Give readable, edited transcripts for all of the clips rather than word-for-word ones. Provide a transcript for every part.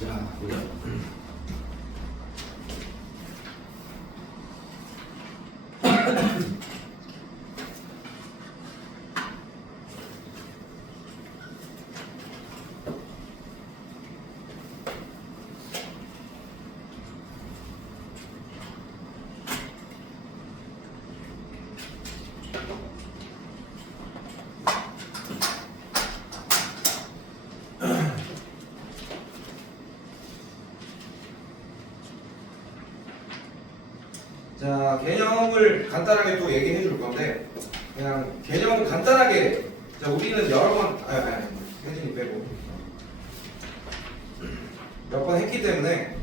자, 보자. 자, 개념을 간단하게 또 얘기해 줄 건데, 그냥 개념을 간단하게, 자, 우리는 여러 번, 혜진이 빼고, 몇 번 했기 때문에,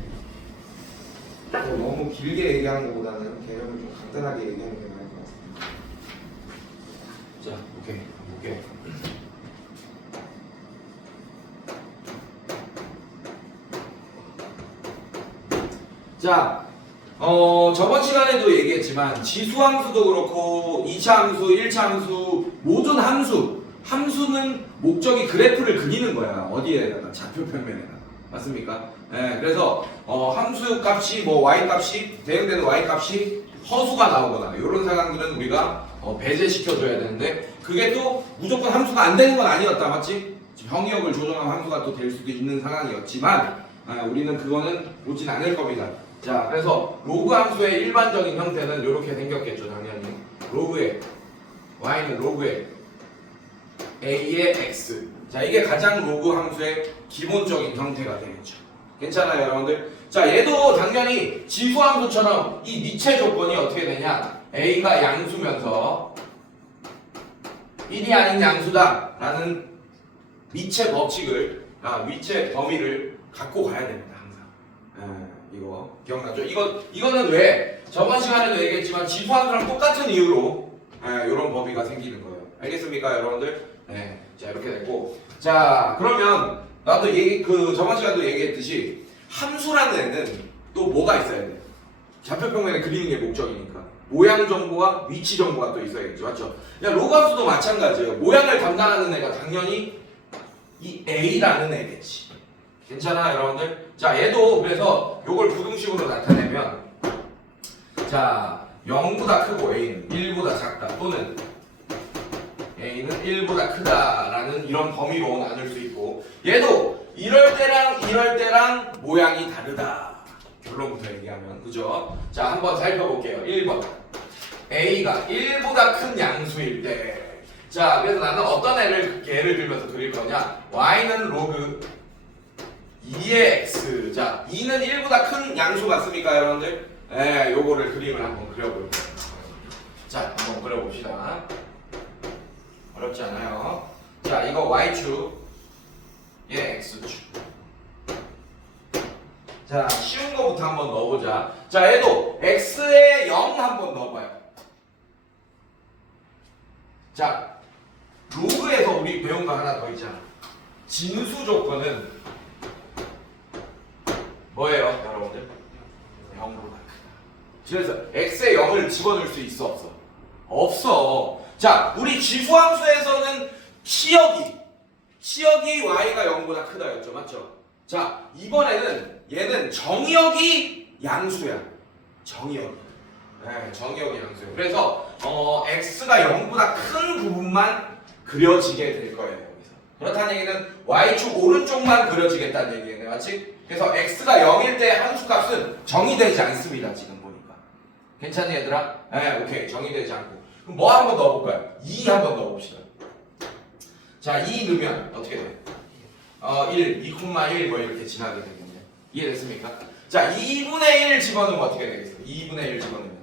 또 너무 길게 얘기하는 것보다는 개념을 좀 간단하게 얘기하는 게 나을 것 같습니다. 자, 오케이. 볼게요. 자, 저번 시간에도 얘기했지만 지수함수도 그렇고 2차 함수, 1차 함수 모든 함수는 목적이 그래프를 그리는 거야. 어디에다가? 좌표 평면에다가. 맞습니까? 네, 그래서 함수 값이 뭐 y 값이 대응되는 y 값이 허수가 나오거나 이런 상황들은 우리가 배제시켜 줘야 되는데 그게 또 무조건 함수가 안 되는 건 아니었다. 맞지? 형역을 조정한 함수가 또 될 수도 있는 상황이었지만 우리는 그거는 보진 않을 겁니다. 자, 그래서 로그 함수의 일반적인 형태는 이렇게 생겼겠죠, 당연히. 로그의 y는 로그의 a의 x. 자, 이게 가장 로그 함수의 기본적인 형태가 되겠죠. 괜찮아요, 여러분들? 자, 얘도 당연히 지수 함수처럼 이 미체 조건이 어떻게 되냐? a가 양수면서 1이 아닌 양수다라는 미체 법칙을, 미체 범위를 갖고 가야 됩니다, 항상. 이거 기억나죠? 이거는 왜 저번 시간에도 얘기했지만 지수함수랑 똑같은 이유로 이런 범위가 생기는 거예요. 알겠습니까, 여러분들? 네, 자 이렇게 됐고, 자 그러면 나도 저번 시간도 얘기했듯이 함수라는 애는 또 뭐가 있어야 돼? 좌표 평면에 그리는 게 목적이니까 모양 정보와 위치 정보가 또 있어야겠죠, 맞죠? 야, 로그 함수도 마찬가지예요. 모양을 담당하는 애가 당연히 이 a라는 애겠지. 괜찮아, 여러분들? 자, 얘도 그래서 요걸 부등식으로 나타내면, 자, 0보다 크고 a는 1보다 작다 또는 a는 1보다 크다라는 이런 범위로 나눌 수 있고, 얘도 이럴 때랑 모양이 다르다. 결론부터 얘기하면, 그죠? 자, 한번 살펴볼게요. 1번. a가 1보다 큰 양수일 때. 자, 그래서 나는 어떤 예를 들면서 그릴 거냐? y는 로그 2의 x. 자, 2는 1보다 큰 양수 맞습니까, 여러분들? 네, 요거를 그림을 한번 그려볼게요. 자, 한번 그려봅시다. 어렵지 않아요. 자, 이거 y축, 얘 x축. 자, 쉬운 거부터 한번 넣어보자. 자, 얘도 x에 0 한번 넣어봐요. 자, 로그에서 우리 배운 거 하나 더 있잖아. 진수 조건은 뭐예요, 여러분들? 0보다 크다. 그래서 x에 0을 집어넣을 수 있어, 없어? 없어. 자, 우리 지수함수에서는 치역이 y가 0보다 크다였죠, 맞죠? 자, 이번에는 얘는 정의역이 양수야. 정의역이. 네, 정의역이 양수예요. 그래서 x가 0보다 큰 부분만 그려지게 될 거예요, 여기서. 그렇다는 얘기는 y축 오른쪽만 그려지겠다는 얘기예요, 맞지? 그래서 x가 0일 때 함수값은 정의되지 않습니다, 지금 보니까. 괜찮니, 얘들아? 네, 오케이. 정의되지 않고. 그럼 뭐 한번 넣어볼까요? 2 한번 넣어봅시다. 자, 2 넣으면 어떻게 돼? 1, 2,1 뭐 이렇게 지나게 되겠네요. 이해됐습니까? 자, 2분의 1 집어넣으면 어떻게 되겠어? 2분의 1 집어넣으면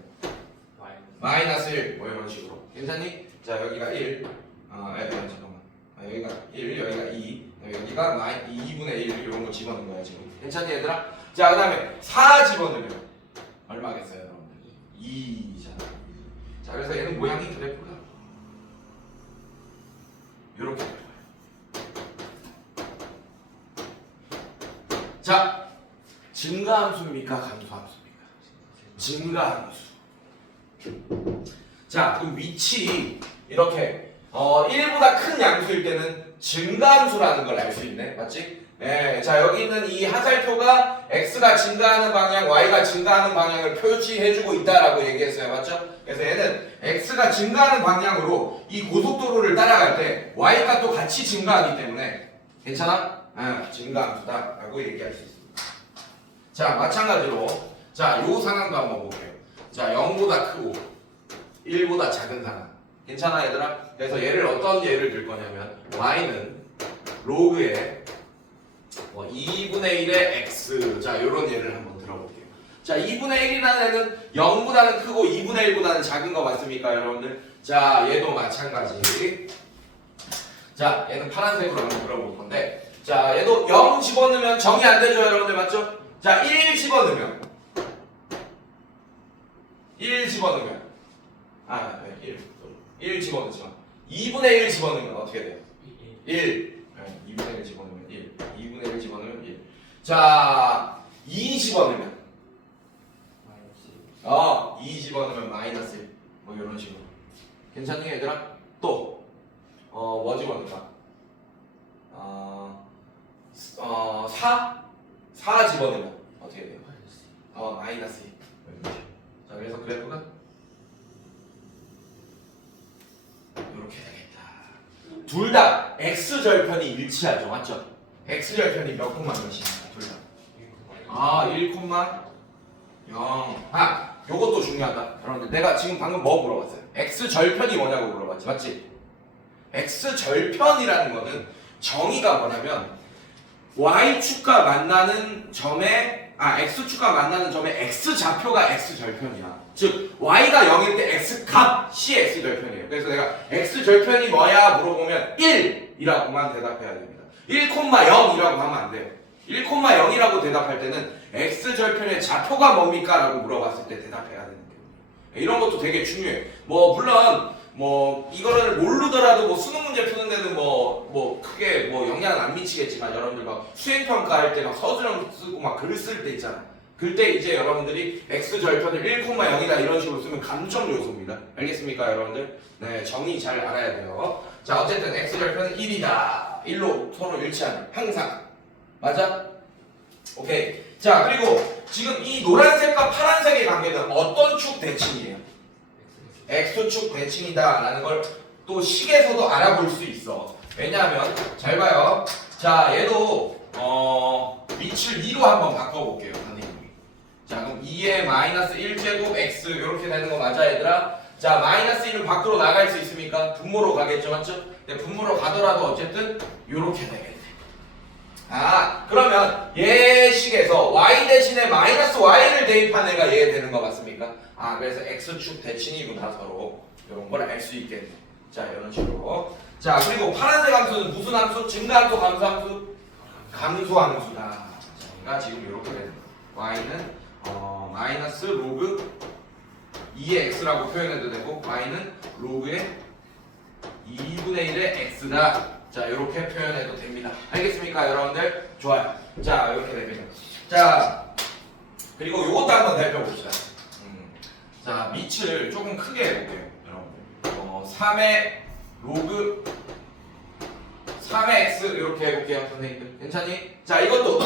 마이너스 1 뭐 이런 식으로. 괜찮니? 자, 여기가 1. 잠깐만. 여기가 1, 여기가 2. 여기가 2분의 1 이런 거 집어넣은 거야, 지금. 괜찮니, 얘들아? 자, 그 다음에 4 집어넣으면 얼마겠어요, 여러분들? 2잖아. 자, 그래서 얘는 모양이 그래프가 이렇게 될 거예요. 자, 증가함수입니까, 감소함수입니까? 증가함수. 자, 그럼 위치 이렇게 1보다 큰 양수일 때는 증가함수라는 걸 알 수 있네, 맞지? 예, 자 여기 있는 이 하살표가 x가 증가하는 방향, y가 증가하는 방향을 표시해주고 있다라고 얘기했어요, 맞죠? 그래서 얘는 x가 증가하는 방향으로 이 고속도로를 따라갈 때 y가 또 같이 증가하기 때문에 괜찮아? 증가함수다라고 얘기할 수 있습니다. 자 마찬가지로 요 상황도 한번 볼게요. 자 0보다 크고 1보다 작은 상황. 괜찮아 얘들아? 그래서 얘를 어떤 예를 들 거냐면 y는 로그의 2분의 1의 x. 자, 요런 예를 한번 들어볼게요. 자, 2분의 1이라는 애는 0보다는 크고 2분의 1보다는 작은 거 맞습니까, 여러분들? 자, 얘도 마찬가지. 자, 얘는 파란색으로 한번 들어볼 건데, 자, 얘도 0 집어넣으면 정이 안 되죠, 여러분들? 맞죠? 자, 1 집어넣으면. 1 집어넣으면. 1 집어넣지만. 2분의 1 집어넣으면 어떻게 돼요? 1. 2분의 1 집어넣으면 1. 2분의 1 집어넣으면 1. 자, 2 집어넣으면 2 집어넣으면 마이너스 1. 뭐 이런 식으로. 괜찮니 얘들아? 또 뭐 집어넣을까? 4 집어넣으면 어떻게 돼요? 마이너스 2. 자, 그래서 그래프가 이렇게 되겠다. 둘 다 x절편이 일치하죠, 맞죠? x절편이 몇 콤마 몇입니까? 둘 다. 1,0. 요것도 중요하다. 여러분들 내가 지금 방금 뭐 물어봤어요? x절편이 뭐냐고 물어봤지, 맞지? x절편이라는 거는 정의가 뭐냐면 y축과 만나는 점에 x축과 만나는 점에 x좌표가 x절편이야. 즉 y가 0일 때 x값이 x절편이에요. 그래서 내가 x절편이 뭐야 물어보면 1이라고만 대답해야 됩니다. 1,0이라고 하면 안 돼요. 1,0이라고 대답할 때는 x절편의 좌표가 뭡니까? 라고 물어봤을 때 대답해야 되는 거예요. 이런 것도 되게 중요해요. 물론 이거를 모르더라도 수능 문제 푸는 데는 크게 영향은 안 미치겠지만 여러분들 막 수행평가 할 때 막 서술형 쓰고 막 글 쓸 때 있잖아. 그때 이제 여러분들이 x절편을 1,0이다 이런 식으로 쓰면 감점 요소입니다. 알겠습니까 여러분들? 네, 정의 잘 알아야 돼요. 자, 어쨌든 x절편은 1이다. 1로 서로 일치하는 항상. 맞아? 오케이. 자, 그리고 지금 이 노란색과 파란색의 관계는 어떤 축 대칭이에요? x축 대칭이다 라는 걸 또 식에서도 알아볼 수 있어. 왜냐하면 잘 봐요. 자, 얘도 위치를 2로 한번 바꿔볼게요, 선생님이. 자, 그럼 2의 마이너스 1제곱 x 이렇게 되는 거 맞아, 얘들아? 자, 마이너스 1은 밖으로 나갈 수 있습니까? 분모로 가겠죠, 맞죠? 근데 분모로 가더라도 어쨌든 이렇게 되겠네. 그러면 얘 식에서 y 대신에 마이너스 y를 대입한 애가 얘 되는 거 맞습니까? 그래서 x축 대칭이구나 서로 이런 걸 알 수 있겠네. 자, 이런 식으로. 자, 그리고 파란색 함수는 무슨 함수? 증가함수, 감소함수? 감소함수다. 자, 그러니까 지금 이렇게 되는 거야. y는 마이너스 로그 2의 x라고 표현해도 되고 y는 로그의 2분의 1의 x다. 자, 이렇게 표현해도 됩니다. 알겠습니까, 여러분들? 좋아요. 자, 이렇게 됩니다. 자, 그리고 요것도 한번 살펴봅시다. 자, 밑을 조금 크게 해볼게요, 여러분들. 3의 로그 3의 x 이렇게 해볼게요, 선생님들. 괜찮니? 자, 이것도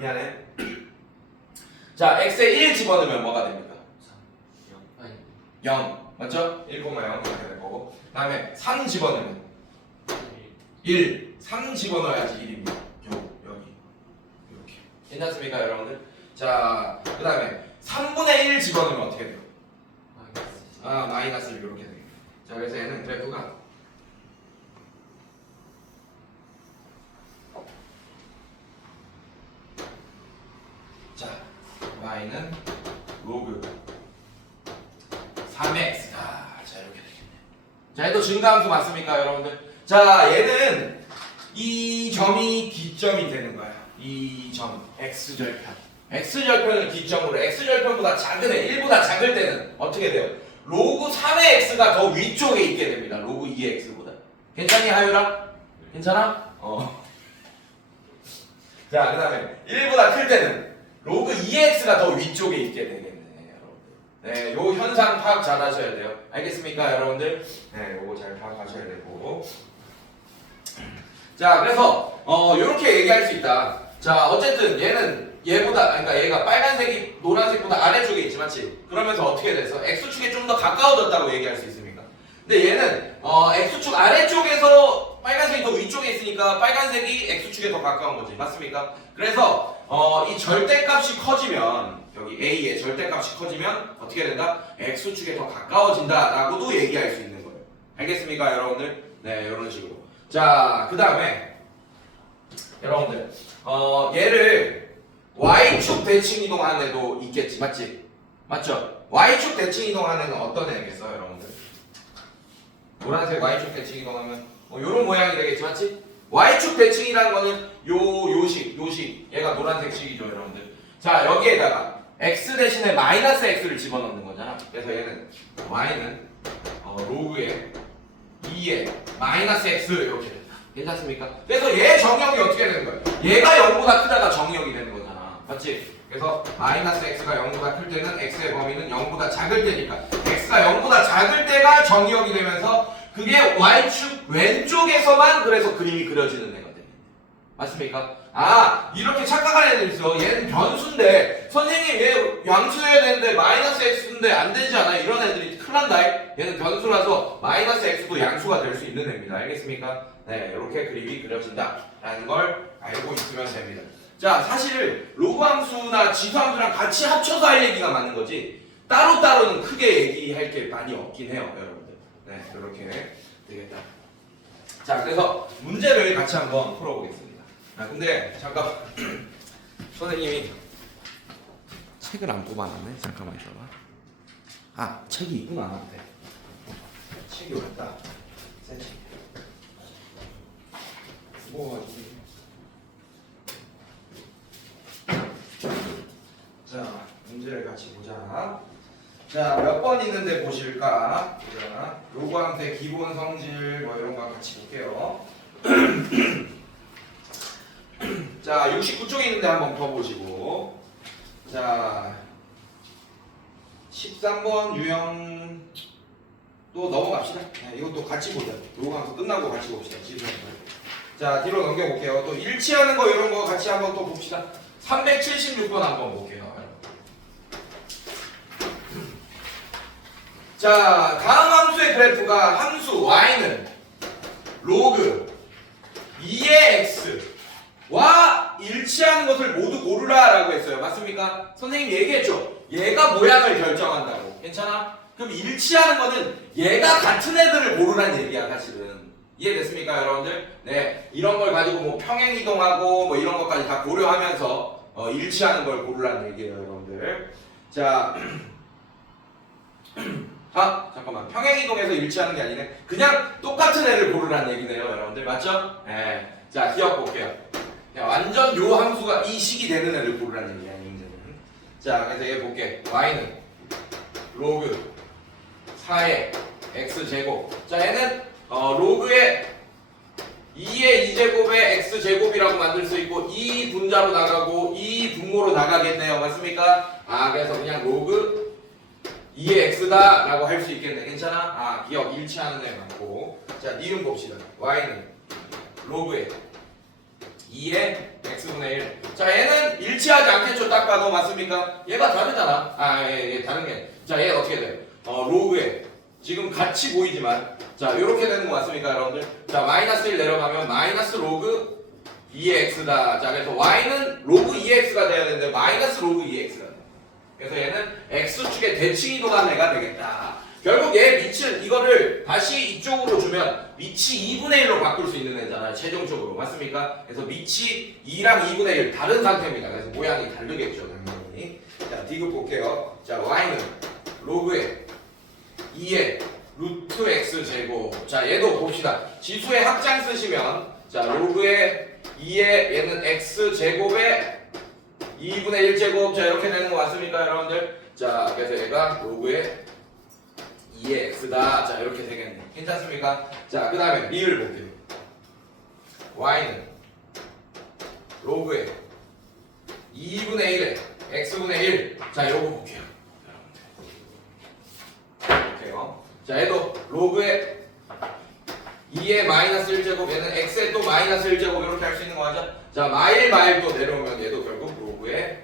미안해. 자, x에 1 집어넣으면 뭐가 됩니까? 0. 맞죠? 1,0 이렇게 될 거고. 그 다음에 3 집어넣으면 1. 3 집어넣어야지 1입니다. 여기. 이렇게. 괜찮습니까, 여러분들? 자, 그 다음에 3분의 1 집어넣으면 어떻게 돼요? 마이너스 1 이렇게 됩니다. 자, 그래서 얘는 그래프가 자, y는 로그 3의 x다. 자, 이렇게 되겠네. 자, 얘도 증가함수 맞습니까, 여러분들? 자, 얘는 이 점이 기점이 되는 거야. 이 점, x절편. x절편을 기점으로 x절편보다 작은 애, 1보다 작을 때는 어떻게 돼요? 로그 3의 x가 더 위쪽에 있게 됩니다. 로그 2의 x보다. 괜찮니, 하유라? 괜찮아? 자, 그 다음에 1보다 클 때는 로그 2의 x가 더 위쪽에 있게 되겠네, 여러분들. 네, 요 현상 파악 잘 하셔야 돼요. 알겠습니까, 여러분들? 네, 요거 잘 파악하셔야 되고. 자, 그래서 이렇게 얘기할 수 있다. 자, 어쨌든 얘는 얘보다, 그러니까 얘가 빨간색이 노란색보다 아래쪽에 있지, 맞지? 그러면서 어떻게 돼서 x축에 좀 더 가까워졌다고 얘기할 수 있습니까? 근데 얘는 x축 아래쪽에서 빨간색이 더 위쪽에 있으니까 빨간색이 x축에 더 가까운 거지, 맞습니까? 그래서 이 절대값이 커지면 여기 a의 절대값이 커지면 어떻게 된다? x축에 더 가까워진다라고도 얘기할 수 있는 거예요. 알겠습니까, 여러분들? 네, 이런 식으로. 자, 그 다음에 여러분들 얘를 y축 대칭 이동하는 애도 있겠지, 맞지? 맞죠? y축 대칭 이동하는 애는 어떤 애겠어, 여러분들? 노란색 y축 대칭 이동하면 요런 모양이 되겠지, 맞지? y축 대칭이라는 거는 요식 얘가 노란색식이죠, 여러분들. 자, 여기에다가 x 대신에 마이너스 x를 집어넣는 거잖아. 그래서 얘는 y는 로그에 2에 마이너스 x 이렇게 된다. 괜찮습니까? 그래서 얘 정역이 어떻게 되는 거야? 얘가 0보다 크다가 정역이 되는 거잖아, 맞지? 그래서 마이너스 x가 0보다 클 때는 x의 범위는 0보다 작을 때니까 x가 0보다 작을 때가 정역이 되면서 그게 y축 왼쪽에서만 그래서 그림이 그려지는 애가 됩니다. 맞습니까? 아, 이렇게 착각하는 애들 있어. 얘는 변수인데 선생님 얘 양수해야 되는데 마이너스 x인데 안 되지 않아? 이런 애들이 큰일 난다. 얘는 변수라서 마이너스 x도 양수가 될 수 있는 애입니다. 알겠습니까? 네, 이렇게 그림이 그려진다라는 걸 알고 있으면 됩니다. 자, 사실 로그 함수나 지수 함수랑 같이 합쳐서 할 얘기가 많은 거지 따로따로는 크게 얘기할 게 많이 없긴 해요, 여러분들. 네, 이렇게 되겠다. 자, 그래서 문제를 같이 한번 풀어보겠습니다. 아, 근데 잠깐 선생님이 책을 안 뽑아놨네. 잠깐만 있어봐. 아, 책이 있구나. 네. 책이 왔다. 새 책. 자, 문제를 같이 보자. 자, 몇 번 있는데 보실까? 보자. 로그 함수의 기본 성질 뭐 이런 거 같이 볼게요. 자, 69쪽에 있는데 한번 더 보시고. 자, 13번 유형 또 넘어갑시다. 네, 이것도 같이 보자. 로그 함수 끝나고 같이 봅시다. 지수 함수. 자, 뒤로 넘겨볼게요. 또 일치하는 거 이런 거 같이 한번 또 봅시다. 376번 한번 볼게요. 자, 다음 함수의 그래프가 함수 y는 로그 2의 x와 일치하는 것을 모두 고르라 라고 했어요. 맞습니까? 선생님 얘기했죠? 얘가 모양을 결정한다고. 괜찮아? 그럼 일치하는 거는 얘가 같은 애들을 고르란 얘기야, 사실은. 이해됐습니까, 여러분들? 네, 이런 걸 가지고 뭐 평행 이동하고 뭐 이런 것까지 다 고려하면서 일치하는 걸 고르란 얘기예요, 여러분들. 자, 잠깐만. 평행이동에서 일치하는 게 아니네. 그냥 똑같은 애를 고르라는 얘기네요, 여러분들. 맞죠? 네. 자, 기억 볼게요. 완전 요 함수가 이 식이 되는 애를 고르라는 얘기야, 문제는. 자, 그래서 얘 볼게. y는 로그 4의 x제곱. 자, 얘는 로그의 2의 2제곱의 x제곱이라고 만들 수 있고 2 분자로 나가고 2 분모로 나가겠네요. 맞습니까? 아, 그래서 그냥 로그 2의 x다 라고 할 수 있겠네. 괜찮아? 아, 기억 일치하는 애 많고. 자, 니은 봅시다. y는 로그의 2의 x분의 1. 자, 얘는 일치하지 않겠죠? 딱 봐도. 맞습니까? 얘가 다르잖아. 아, 얘 다른 게. 자, 얘 어떻게 돼? 로그의 지금 같이 보이지만 자, 이렇게 되는 거 맞습니까, 여러분들? 자, 마이너스 1 내려가면 마이너스 로그 2의 x다. 자, 그래서 y는 로그 2의 x가 돼야 되는데 마이너스 로그 2의 x가 돼. 그래서 얘는 x축의 대칭 이동한 애가 되겠다. 결국 얘 밑을 이거를 다시 이쪽으로 주면 밑이 2분의 1로 바꿀 수 있는 애잖아요, 최종적으로. 맞습니까? 그래서 밑이 2랑 2분의 1 다른 상태입니다. 그래서 모양이 다르겠죠, 당연히. 자, 디귿 볼게요. 자, y는 로그의 2의 루트 x 제곱. 자, 얘도 봅시다. 지수의 합장 쓰시면 자, 로그의 2의 얘는 x 제곱의 2분의 1 제곱. 자, 이렇게 되는 거 맞습니까, 여러분들? 자, 그래서 얘가 로그의 2의 x다. 자, 이렇게 되겠네. 괜찮습니까? 자, 그 다음에 리을 볼게요. y는 로그의 2분의 1의 x분의 1. 자, 요거 볼게요. 볼게요. 자, 얘도 로그의 2의 b의 마이너스 1제곱 얘는 x의 또 마이너스 1제곱 이렇게 할 수 있는 거 맞아? 자 마일 또 내려오면 얘도 결국 로그의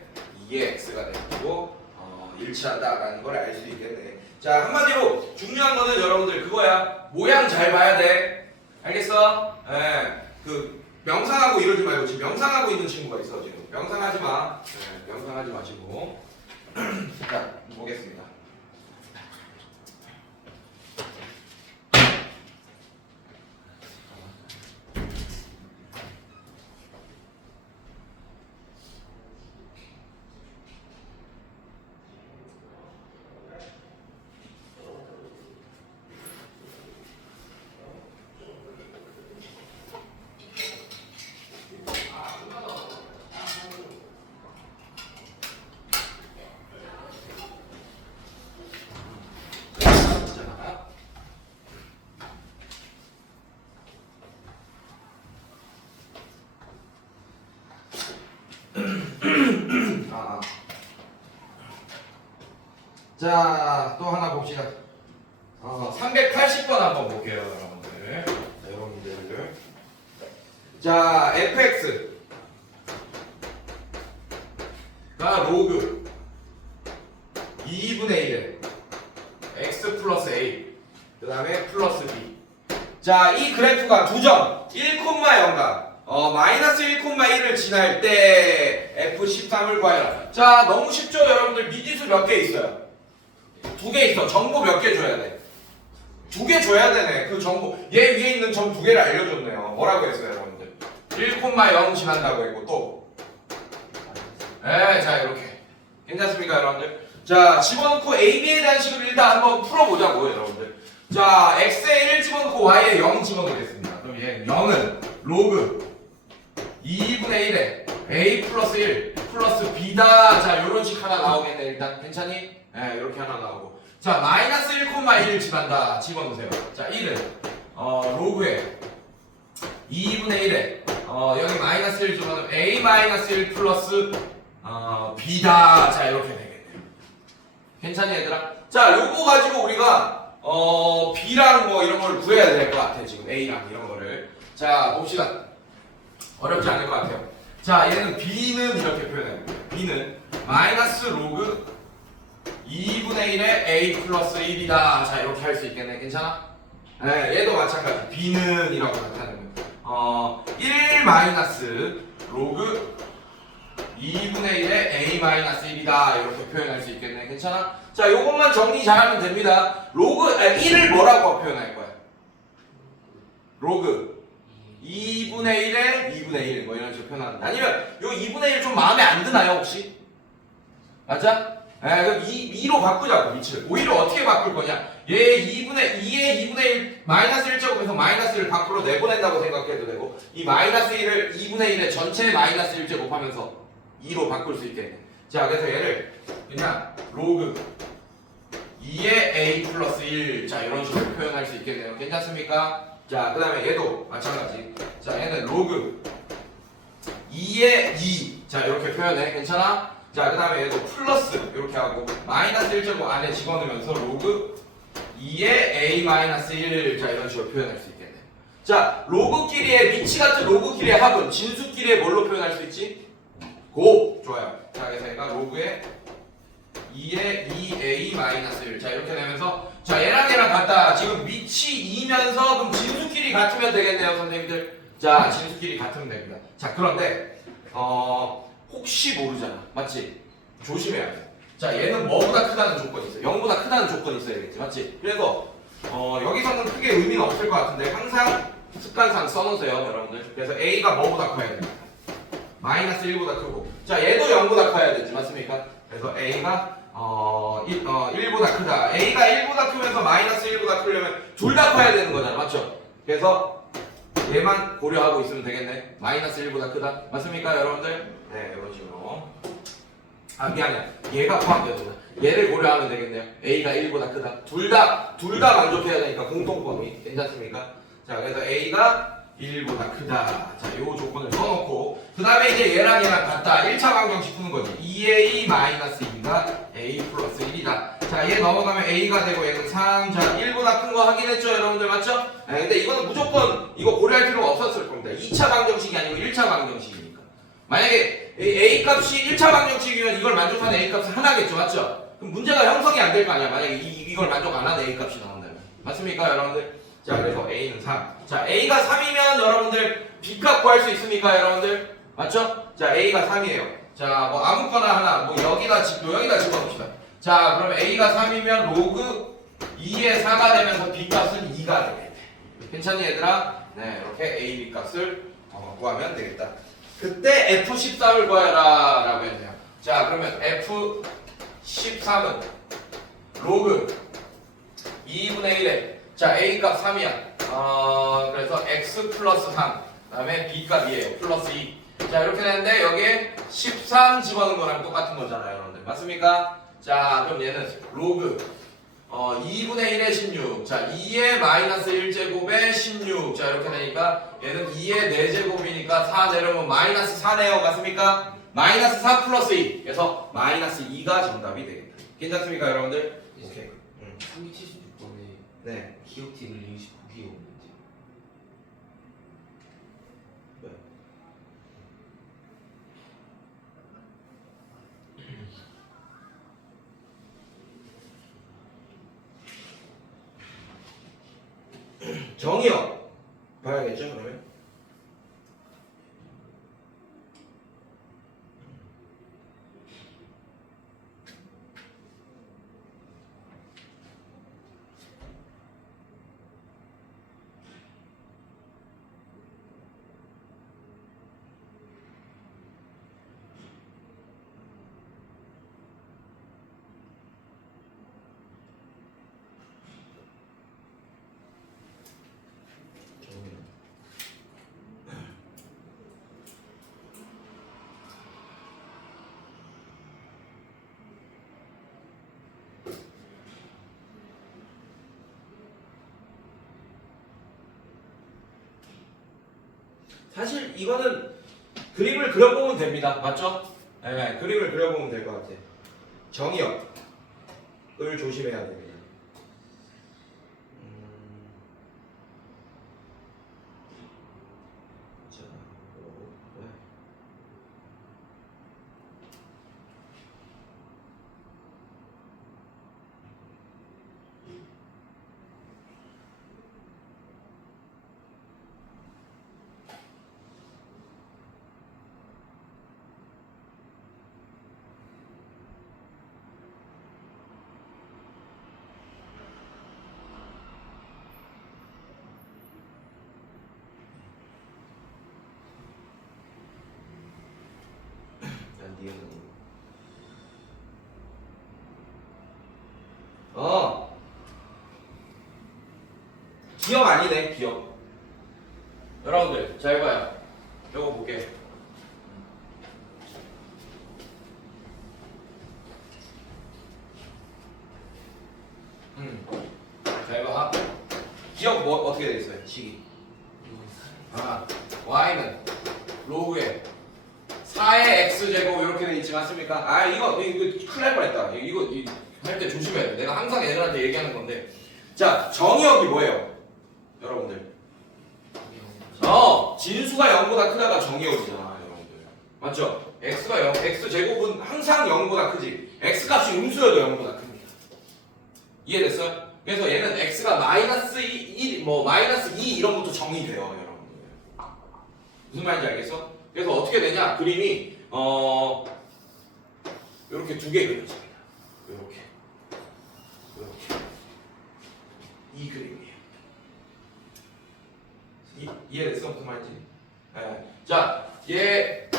2의 x가 되고 일치한다라는 걸 알 수 있겠네. 자 한마디로 중요한 거는 여러분들 그거야. 모양 잘 봐야 돼. 알겠어? 예. 그 명상하고 이러지 말고 지금 명상하고 있는 친구가 있어 지금. 명상하지 마. 예, 명상하지 마시고. 자 보겠습니다. 자, 또 하나 봅시다. 380번 한번 볼게요, 여러분들. 여러분들. 자, fx가 로그 2분의 1에 x 플러스 a 그 다음에 플러스 b. 자, 이 그래프가 두 점 1,0가 마이너스 1,1을 지날 때 F13을 구하여라. 자, 너무 쉽죠, 여러분들. 미지수 몇 개 있어요? 2개 있어. 정보 몇 개 줘야 돼? 2개 줘야 되네. 그 정보 얘 위에 있는 점 2개를 알려줬네요. 뭐라고 했어요, 여러분들? 1,0 지난다고 했고 또 자 이렇게 괜찮습니까, 여러분들? 자 집어넣고 AB에 대한 식을 일단 한번 풀어보자고요, 여러분들. 자 x에 1 집어넣고 y에 0 집어넣겠습니다. 그럼 얘 0은 로그 2분의 1에 a 플러스 1 플러스 b다. 자 요런 식 하나 나오겠네. 일단 괜찮니? 네, 이렇게 하나 나오고. 자, 마이너스 1,1 집한다. 집어넣으세요. 자, 1은 로그에 2분의 1에 여기 마이너스 1 집어넣으면 a 마이너스 1 플러스 b다. 자, 이렇게 되겠네요. 괜찮니, 얘들아? 자, 요거 가지고 우리가 b랑 뭐 이런 걸 구해야 될 것 같아. 지금 a랑 이런 거를. 자, 봅시다. 어렵지 않을 것 같아요. 자, 얘는 b는 이렇게 표현해요. b는 마이너스 로그 2분의 1에 a 플러스 1이다. 자 이렇게 할 수 있겠네. 괜찮아? 네, 얘도 마찬가지. b는 이라고 나타내는 거. 1 마이너스 로그 2분의 1에 a 마이너스 1이다. 이렇게 표현할 수 있겠네. 괜찮아? 자 요것만 정리 잘하면 됩니다. 로그 1을 뭐라고 표현할 거야? 로그 2분의 1에 2분의 1 뭐 이런 식으로 표현하는데, 아니면 요 2분의 1 좀 마음에 안 드나요 혹시? 맞아? 그럼 2로 바꾸자고, 위치를. 오히려 어떻게 바꿀 거냐? 얘 2분의 1 마이너스 1제곱에서 마이너스 1을 밖으로 내보낸다고 생각해도 되고, 이 마이너스 1을 2분의 1의 전체 마이너스 1제곱 하면서 2로 바꿀 수 있겠네. 자, 그래서 얘를 그냥 로그 2의 a 플러스 1. 자, 이런 식으로 표현할 수 있겠네요. 괜찮습니까? 자, 그 다음에 얘도 마찬가지. 자, 얘는 로그 2의 2. 자, 이렇게 표현해. 괜찮아? 자, 그 다음에 얘도 플러스 이렇게 하고 마이너스 1제곱 안에 집어넣으면서 로그 2의 a 마이너스 1. 자, 이런 식으로 표현할 수 있겠네. 자, 로그끼리의 미치 같은 로그끼리의 합은 진수끼리의 뭘로 표현할 수 있지? 곱. 좋아요. 자, 그래서 얘가 로그의 2의 2a 마이너스 1. 자, 이렇게 되면서 자, 얘랑 같다. 지금 미치 2면서 그럼 진수끼리 같으면 되겠네요, 선생님들. 자, 진수끼리 같으면 됩니다. 자, 그런데 혹시 모르잖아. 맞지? 조심해야 돼. 자, 얘는 뭐보다 크다는 조건이 있어. 0보다 크다는 조건이 있어야겠지. 맞지? 그래서 여기서는 크게 의미는 없을 것 같은데 항상 습관상 써놓으세요, 여러분들. 그래서 a가 뭐보다 커야 돼? 마이너스 1보다 크고. 자, 얘도 0보다 커야 되지. 맞습니까? 그래서 a가 1보다 크다. a가 1보다 크면서 마이너스 1보다 크려면 둘 다 커야 되는 거잖아. 맞죠? 그래서 얘만 고려하고 있으면 되겠네. 마이너스 1보다 크다. 맞습니까, 여러분들? 네, 이런 식으로. 미안해. 얘가 포함되어 있구나. 얘를 고려하면 되겠네요. a가 1보다 크다. 둘 다 만족해야 되니까 공통범위. 괜찮습니까? 자, 그래서 a가 1보다 크다. 자, 요 조건을 써놓고 그 다음에 이제 얘랑 같다. 1차 방정식 푸는 거지. 2a 마이너스 2가 a 플러스 1이다. 자, 얘 넘어가면 A가 되고 얘는 3. 자, 1보다 큰 거 확인했죠, 여러분들 맞죠? 네, 근데 이거는 무조건 이거 고려할 필요가 없었을 겁니다. 2차 방정식이 아니고 1차 방정식이니까. 만약에 A 값이 1차 방정식이면 이걸 만족하는 A 값은 하나겠죠, 맞죠? 그럼 문제가 형성이 안 될 거 아니야. 만약에 이걸 만족 안 하는 A 값이 나온다면. 맞습니까, 여러분들? 자, 그래서 A는 3. 자, A가 3이면 여러분들 B 값 구할 수 있습니까, 여러분들? 맞죠? 자, A가 3이에요. 자, 뭐 아무거나 하나, 뭐 여기다 집어봅시다. 자, 그러면 A가 3이면 로그 2의 4가 되면서 B 값은 2가 되겠네. 괜찮니, 얘들아? 네, 이렇게 A, B 값을 구하면 되겠다. 그때 F13을 구하라 라고 했네요. 자, 그러면 F13은 로그 2분의 1에 자, A 값 3이야. 그래서 X 플러스 3. 그 다음에 B 값이에요. 플러스 2. 자, 이렇게 되는데 여기에 13 집어넣은 거랑 똑같은 거잖아요, 여러분들. 맞습니까? 자, 그럼 얘는 로그 2분의 1에 16. 자, 2의 마이너스 1제곱에 16. 자, 이렇게 되니까 얘는 2의 4제곱이니까 4 내려오면 마이너스 4네요. 맞습니까? 마이너스 4 플러스 2. 그래서 마이너스 2가 정답이 되겠다. 괜찮습니까, 여러분들? 오케이. 376번에 네. 기억티를 29기가 없는데 정의요. 봐야겠죠, 그러면? 사실 이거는 그림을 그려보면 됩니다. 맞죠? 네, 그림을 그려보면 될 것 같아요. 정의역을 조심해야 됩니다. 자, 기억 아니네, 기억. 여러분들, 잘 봐요. 이거 볼게. 잘 봐. 기억 뭐 어떻게 돼 있어요? 식이. y는 로그에 4의 x제곱 이렇게 돼 있지 맞습니까? 이거 큰일 날 뻔했다. 이거 할 때 조심해야 돼. 내가 항상 애들한테 얘기하는 건데. 자, 정의역이 뭐예요? 여러분들. 진수가 0보다 크다가 정의역이잖아, 여러분들. 맞죠? x가 0, x제곱은 항상 0보다 크지. x값이 음수여도 0보다 큽니다. 이해됐어요? 그래서 얘는 x가 마이너스 1, 마이너스 2 이런 것도 정의돼요, 여러분들. 무슨 말인지 알겠어? 그래서 어떻게 되냐? 그림이 이렇게 두 개 그려집니다. 이렇게 이 그림이에요. 이해됐어? 무슨 말인지? 네. 자, 얘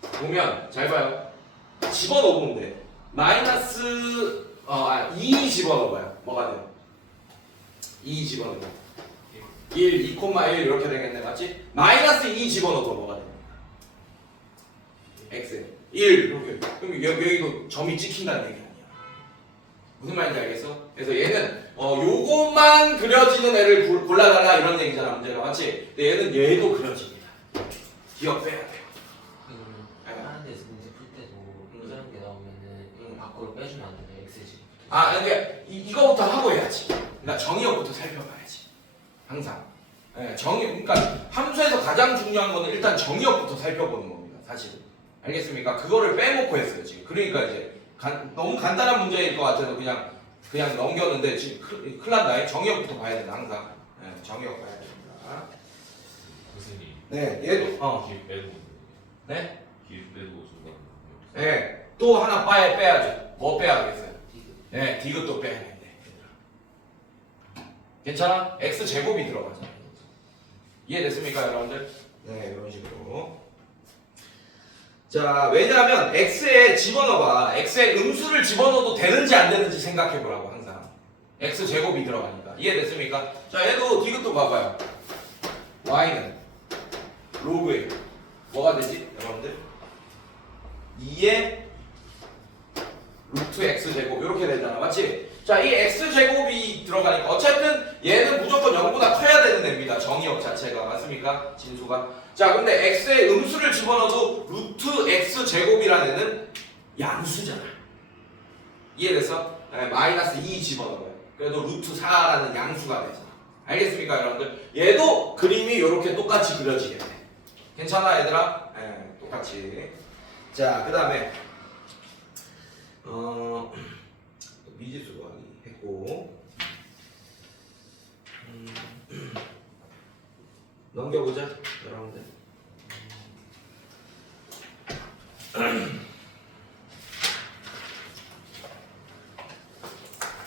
보면 잘 봐요. 집어넣으면 돼. 마이너스 2 집어넣어봐요. 뭐가 돼요? 2 집어넣으면 1, 2,1 이렇게 되겠네, 맞지? 마이너스 2 집어넣어도 뭐가 돼? x 1 이렇게. 그럼 여기도 점이 찍힌다는 얘기 아니야. 무슨 말인지 알겠어? 그래서 얘는 요것만 그려지는 애를 골라달라 이런 얘기잖아, 문제가, 맞지? 근데 얘도 그려집니다. 기억 빼야 돼요. 다른 데서 문제 풀 때도 이상한 게 나오면은 밖으로 빼주면 안 되나? x제곱부터 이게 이거부터 하고 해야지. 그러니까 정의역부터 살펴봐야지. 항상. 예, 그러니까 함수에서 가장 중요한 거는 일단 정의역부터 살펴보는 겁니다. 사실은. 알겠습니까? 그거를 빼먹고 했어요 지금. 그러니까 이제 너무 간단한 문제일 것 같아서 그냥 넘겼는데 지금 큰일 난다. 정의역부터 봐야 된다 항상. 예, 정의역 봐야 됩니다. 선생님. 네, 얘도 길 빼고. 네? 길 빼고 중간. 네, 또 하나 빼야죠. 뭐 빼야겠어요? 네, 디귿도 빼야겠네. 괜찮아? x 제곱이 들어가잖아. 이해됐습니까, 여러분들? 네, 이런 식으로. 자, 왜냐하면 x에 집어넣어봐. x에 음수를 집어넣어도 되는지 안 되는지 생각해보라고 항상. x 제곱이 들어가니까. 이해됐습니까? 자, 얘도 디귿도 봐봐요. y는 로그에 뭐가 되지, 여러분들? 2의 루트 x 제곱 이렇게 되잖아, 맞지? 자, 이 x 제곱이 들어가니까 어쨌든 얘는 무조건 0보다 커야 되는 애입니다. 정의역 자체가 맞습니까? 진수가. 자, 근데 x에 음수를 집어넣어도 루트 x 제곱이라는 애는 양수잖아. 이해됐어? 네, 마이너스 2 집어넣어요. 그래도 루트 4라는 양수가 되잖아. 알겠습니까, 여러분들? 얘도 그림이 이렇게 똑같이 그려지겠네. 괜찮아, 얘들아? 네, 똑같이. 자, 그 다음에 미지수 구하기 했고 넘겨보자, 여러분들.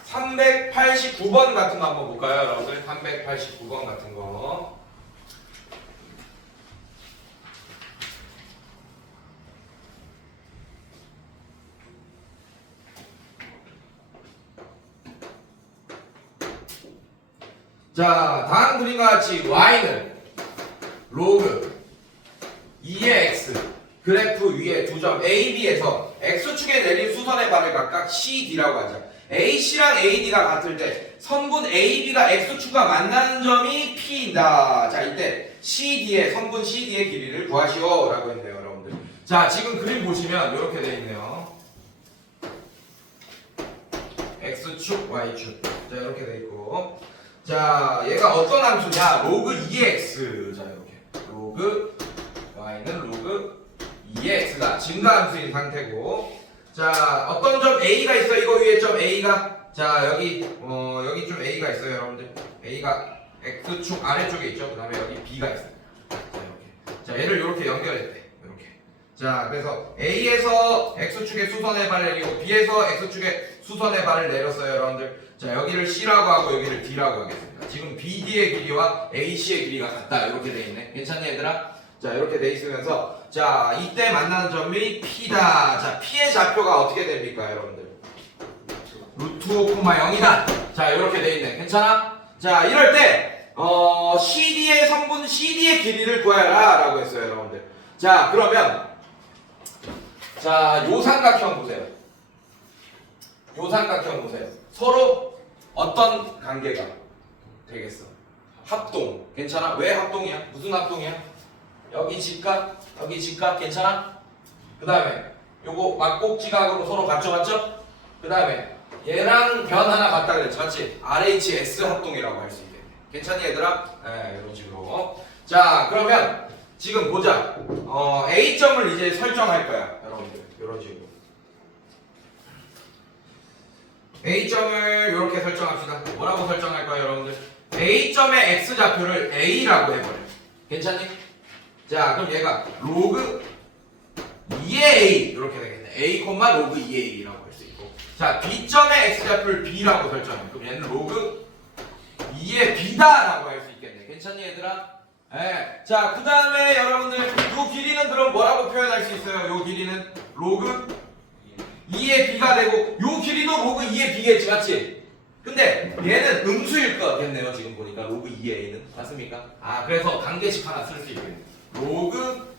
389번 같은 거 한번 볼까요, 여러분들? 389번 같은 거. 자, 다음 그림과 같이 y는 로그 2의 x 그래프 위에 두 점 A, B에서 x축에 내린 수선의 발을 각각 C, D라고 하자. AC랑 AD가 같을 때 선분 AB가 x축과 만나는 점이 P이다. 자, 이때 CD의 선분 CD의 길이를 구하시오 라고 했네요, 여러분들. 자, 지금 그림 보시면 이렇게 돼 있네요. x축, y축. 자, 이렇게 돼 있고. 자, 얘가 어떤 함수냐? 로그 2의 x. 자, 이렇게. 로그 y는 로그 2의 x가 증가함수인 상태고. 자, 어떤 점 A가 있어. 이거 위에 점 A가. 자, 여기 좀 A가 있어요, 여러분들. A가 x축 아래쪽에 있죠. 그다음에 여기 B가 있어요. 자, 이렇게. 자, 얘를 이렇게 연결했대. 이렇게. 자, 그래서 A에서 x축의 수선의 발을 내리고 B에서 x축의 수선의 발을 내렸어요, 여러분들. 자, 여기를 C라고 하고 여기를 D라고 하겠습니다. 지금 BD의 길이와 AC의 길이가 같다. 이렇게 돼 있네. 괜찮니, 얘들아? 자, 이렇게 돼 있으면서 자, 이때 만나는 점이 P다. 자, P의 좌표가 어떻게 됩니까, 여러분들? 루트 5, 0이다. 자, 이렇게 돼 있네. 괜찮아? 자, 이럴 때 CD의 성분 CD의 길이를 구해라 라고 했어요, 여러분들. 자, 그러면 자, 요 삼각형 보세요. 요 삼각형 보세요. 서로 어떤 관계가 되겠어? 합동. 괜찮아? 왜 합동이야? 무슨 합동이야? 여기 직각, 여기 직각. 괜찮아? 그 다음에 요거 막곡지각으로 서로 맞죠? 맞죠? 그 다음에 얘랑 변 하나 같다 그랬지, 맞지? RHS 합동이라고 할 수 있겠네. 괜찮니, 얘들아? 네, 이런 식으로. 자, 그러면 지금 보자. A점을 이제 설정할 거야, 여러분들. 이런 식으로. A점을 이렇게 설정합시다. 뭐라고 설정할 거야, 여러분들? A점의 X좌표를 A라고 해버려. 괜찮니? 자, 그럼 얘가 로그 2의 A 이렇게 되겠네. A, 로그 2의 A라고 할 수 있고. 자, B점의 X좌표를 B라고 설정해. 그럼 얘는 로그 2의 B다라고 할 수 있겠네. 괜찮니, 얘들아? 네. 자, 그 다음에 여러분들 요 길이는 그럼 뭐라고 표현할 수 있어요? 요 길이는 로그 2의 B가 되고 요 길이도 로그 2의 B겠지, 맞지? 근데 얘는 음수일 것 같겠네요. 지금 보니까 로그 2의 A는 맞습니까? 아, 그래서 관계식 하나 쓸 수 있겠네. 로그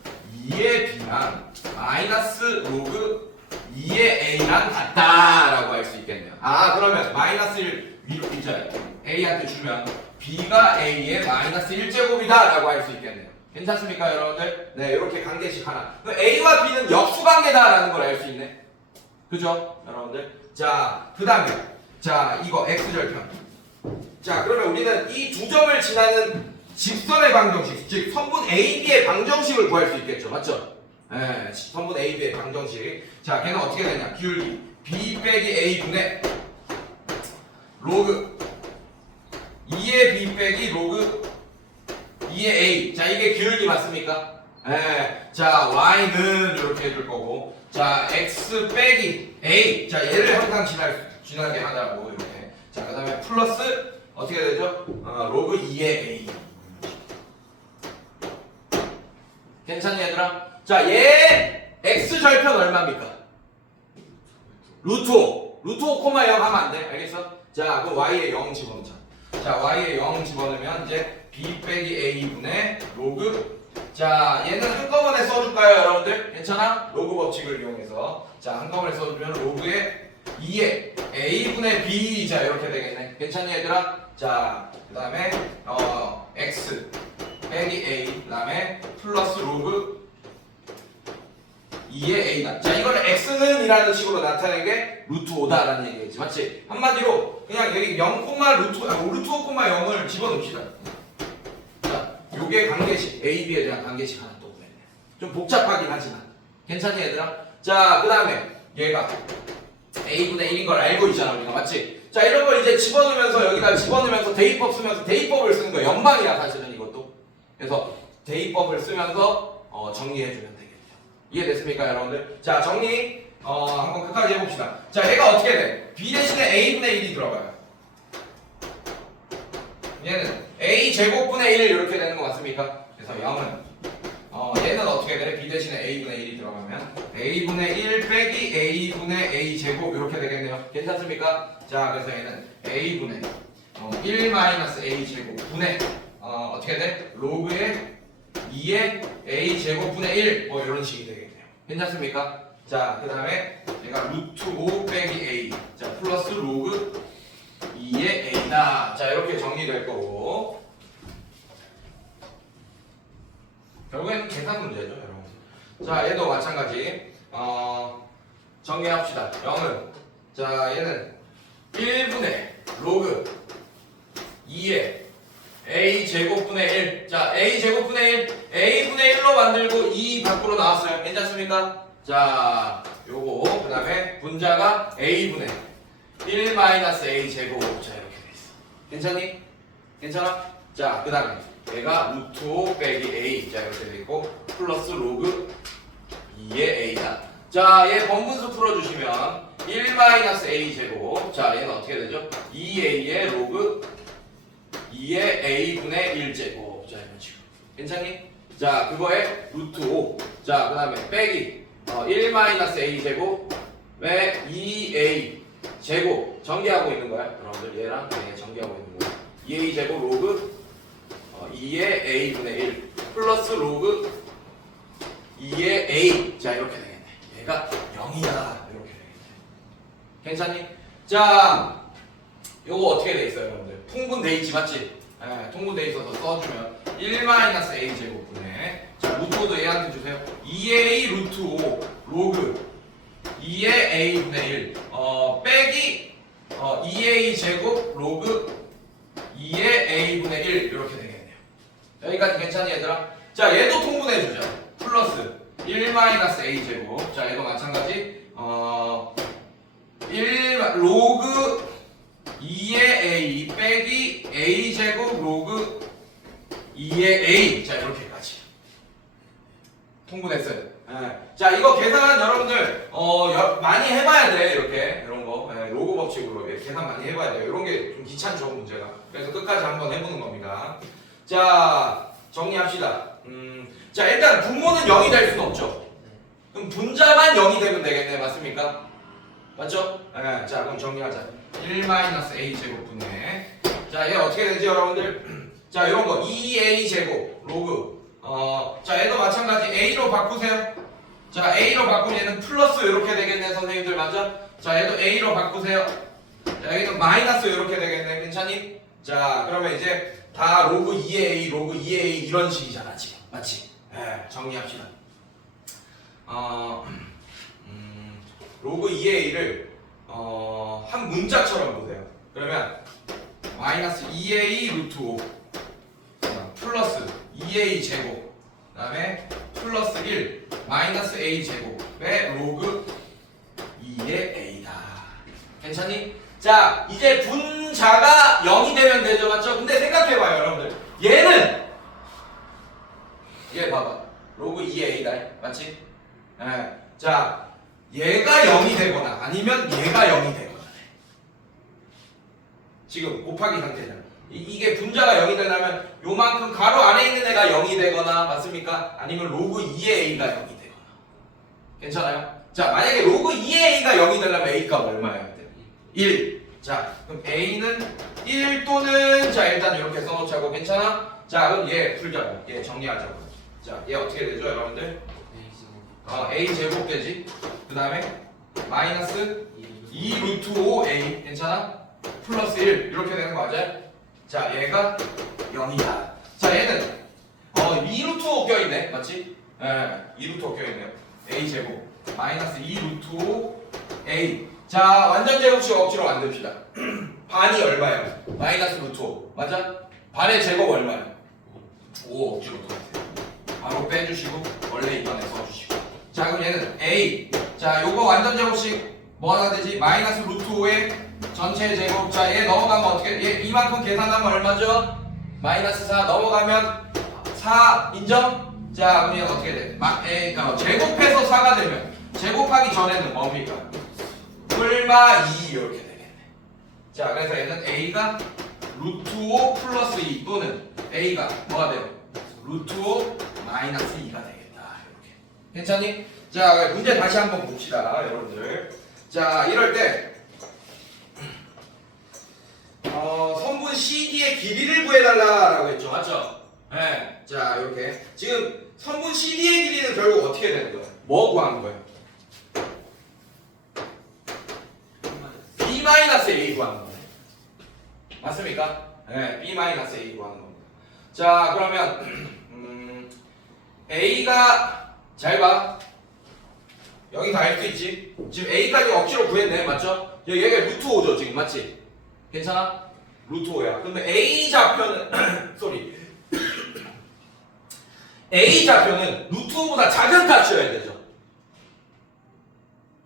2의 B랑 마이너스 로그 2의 A랑 같다라고 할 수 있겠네요. 아, 그러면 마이너스 1 위로 이제 A한테 주면 B가 A의 마이너스 1제곱이다 라고 할 수 있겠네요. 괜찮습니까, 여러분들? 네, 이렇게 관계식 하나. A와 B는 역수관계다라는 걸 알 수 있네. 그죠? 여러분들? 자, 그 다음에 자, 이거 x절편. 자, 그러면 우리는 이 두 점을 지나는 직선의 방정식, 즉 선분 AB의 방정식을 구할 수 있겠죠. 맞죠? 예, 선분 AB의 방정식. 자, 걔는 어떻게 되냐? 기울기 B 빼기 A분의 로그 2의 B 빼기 로그 2의 A. 자, 이게 기울기 맞습니까? 예. 자, Y는 이렇게 해줄 거고, 자, X 빼기 A. 자, 얘를 항상 지나게 하자고, 이렇게. 자, 그 다음에 플러스, 어떻게 되죠? 로그 2의 A. 괜찮니, 얘들아? 자, 얘 X 절편 얼마입니까? 루트 5. 루트 5, 0 하면 안 돼. 알겠어? 자, 그럼 Y에 0 집어넣자. 자, Y에 0 집어넣으면 이제 B 빼기 A분의 로그. 자, 얘는 한꺼번에 써줄까요, 여러분들? 괜찮아? 로그 법칙을 이용해서. 자, 한꺼번에 써주면 로그의 2의 A분의 B. 자, 이렇게 되겠네. 괜찮니, 얘들아? 자, 그 다음에 X 빼기 A. 그 다음에 플러스 로그 2의 A다. 자, 이걸 X는 이라는 식으로 나타낸 게 루트 5다라는 얘기겠지. 맞지? 한마디로 그냥 여기 0, 루트 5, 0을 집어넣읍시다. 자, 요게 관계식, A, B에 대한 관계식 하나 또 구했네. 좀 복잡하긴 하지만. 괜찮니, 얘들아? 자, 그 다음에 얘가 A분의 1인 걸 알고 있잖아, 우리가. 맞지? 자, 이런 걸 이제 집어넣으면서 여기다 집어넣으면서 대입법 쓰면서 대입법을 쓰는 거야. 연방이야, 사실은 이것도. 그래서 대입법을 쓰면서 정리해주면 되겠네요. 이해됐습니까, 여러분들? 자, 정리 한번 끝까지 해봅시다. 자, 얘가 어떻게 돼? B 대신에 A분의 1이 들어가요. 얘는 A 제곱분의 1 이렇게 되는 거 맞습니까? 그래서 0은 얘는 어떻게 돼? B 대신에 A분의 1이 들어가면 A분의 1 빼기 A분의 A 제곱 이렇게 되겠네요. 괜찮습니까? 자, 그래서 얘는 A분의 1 마이너스 A 제곱 분의 어떻게 돼? 로그의 2의 A 제곱분의 1 뭐 이런 식이 되겠네요. 괜찮습니까? 자, 그 다음에 얘가 루트 5 빼기 A. 자, 플러스 로그 2의 A다. 자, 이렇게 정리될 거고. 결국에는 계산 문제죠, 여러분. 자, 얘도 마찬가지. 정리합시다. 0은 자, 얘는 1분의 로그 2의 A 제곱분의 1. 자, A 제곱분의 1. A분의 1로 만들고 2 밖으로 나왔어요. 괜찮습니까? 자, 요거. 그 다음에 분자가 A분의 1 마이너스 A 제곱. 자, 이렇게 돼 있어. 괜찮니? 괜찮아? 자, 그 다음에 얘가 루트 5 빼기 A. 자, 이렇게 돼 있고, 플러스 로그 2의 A다. 자, 얘 번분수 풀어주시면 1 마이너스 A 제곱. 자, 얘는 어떻게 되죠? 2A의 로그 2의 A분의 1제곱. 자, 이런 식으로. 괜찮니? 자, 그거에 루트 5. 자, 그 다음에 빼기 1 마이너스 A 제곱 왜 2A 제곱. 전개하고 있는 거야. 여러분들 얘랑 얘 전개하고 있는 거야. 2A 제곱 로그 2의 A분의 1 플러스 로그 2의 A. 자, 이렇게 되겠네. 얘가 0이다. 이렇게 되겠네. 괜찮니? 자, 요거 어떻게 돼 있어요, 여러분들? 통분돼 있지, 맞지? 네, 통분돼 있어서 써주면 1 마이너스 A 제곱분의 자, 루트 5도 얘한테 주세요. 2A 루트 5 로그 2의 A분의 1 빼기 2A 제곱 로그 2의 A분의 1 이렇게 되겠네요. 여기까지 괜찮니, 얘들아? 자, 얘도 통분해주자. 플러스 1 마이너스 A 제곱. 자, 얘도 마찬가지 1 로그 2의 A 빼기 A 제곱 로그 2의 A. 자, 이렇게까지 통분했어요. 네. 자, 이거 계산 여러분들 많이 해봐야 돼. 이렇게 이런 거 로그 법칙으로 이렇게 계산 많이 해봐야 돼요. 이런 게 좀 귀찮죠, 문제가. 그래서 끝까지 한번 해보는 겁니다. 자, 정리합시다. 자, 일단 분모는 0이 될 수는 없죠. 그럼 분자만 0이 되면 되겠네, 맞습니까? 맞죠? 네. 자, 그럼 정리하자. 1 마이너스 A 제곱분의 자, 얘 어떻게 되지, 여러분들? 자, 이런 거 2A 제곱 로그 자, 얘도 마찬가지 A로 바꾸세요. 자, A로 바꾸면 얘는 플러스 이렇게 되겠네, 선생님들. 맞아? 자, 얘도 A로 바꾸세요. 자, 여기는 마이너스 이렇게 되겠네. 괜찮니? 자, 그러면 이제 다 로그 2A 로그 2A 이런 식이잖아, 지금. 맞지? 네, 정리합시다. 로그 2A를 한 문자처럼 보세요. 그러면 마이너스 2a 루트 5 플러스 2a 제곱 그다음에 플러스 1 마이너스 a 제곱의 로그 2의 a다. 괜찮니? 자 이제 분자가 0이 되면 되죠, 맞죠? 근데 생각해봐요, 여러분들. 얘 봐봐, 로그 2의 a다, 맞지? 네. 자 얘가 0이 되거나 아니면 얘가 0이 되거나 지금 곱하기 상태잖아. 이게 분자가 0이 되려면 요만큼 가로 안에 있는 애가 0이 되거나, 맞습니까? 아니면 로그 2의 a가 0이 되거나. 괜찮아요? 자 만약에 로그 2의 a가 0이 되려면 a값 얼마여야 돼요? 1. 자 그럼 a는 1 또는 자 일단 이렇게 써놓자고. 괜찮아? 자 그럼 얘 풀자고. 얘 정리하자고. 자 얘 어떻게 되죠, 여러분들? a 제곱 되지. 그 다음에 마이너스 2 루트 5a. 괜찮아? 플러스 1 이렇게 되는 거 맞아요? 자 얘가 0이다. 자 얘는 2 루트 5 껴있네, 맞지? 2 루트 5 껴있네요. a 제곱 마이너스 2 루트 5 a. 자 완전 제곱식 억지로 만듭시다. 반이 얼마예요? 마이너스 루트 5 맞아? 반의 제곱 얼마예요? 5 억지로 더하세요. 바로 빼주시고 원래 이번에 써주시고. 자 그럼 얘는 a. 자 요거 완전 제곱식 뭐 하나 되지? 마이너스 루트 5의 전체 제곱. 자 얘 넘어가면 어떻게? 얘 이만큼 계산하면 얼마죠? 마이너스 4 넘어가면 4 인정? 자 그럼 얘는 어떻게 돼? 제곱해서 4가 되면 제곱하기 전에는 뭡니까? 얼마 2 이렇게 되겠네. 자 그래서 얘는 a가 루트 5 플러스 2 또는 a가 뭐가 돼요? 루트 5 마이너스 2가 되겠다. 이렇게. 괜찮니? 자 문제 다시 한번 봅시다, 여러분들. 자 이럴 때 선분 CD의 길이를 구해달라라고 했죠, 맞죠? 네. 자 이렇게 지금 선분 CD의 길이는 결국 어떻게 되는 거예요? 뭐 구하는 거예요? B-A 구하는 거예요. 맞습니까? 네, B-A 구하는 겁니다. 자 그러면 A가 잘 봐. 여기 다 알 수 있지? 지금 A까지 억지로 구했네, 맞죠? 얘가 루트 5죠, 지금 맞지? 괜찮아? 루트 5야. 그러면 A 좌표는 쏘리 A 좌표는 루트 5보다 작은 값이어야 되죠.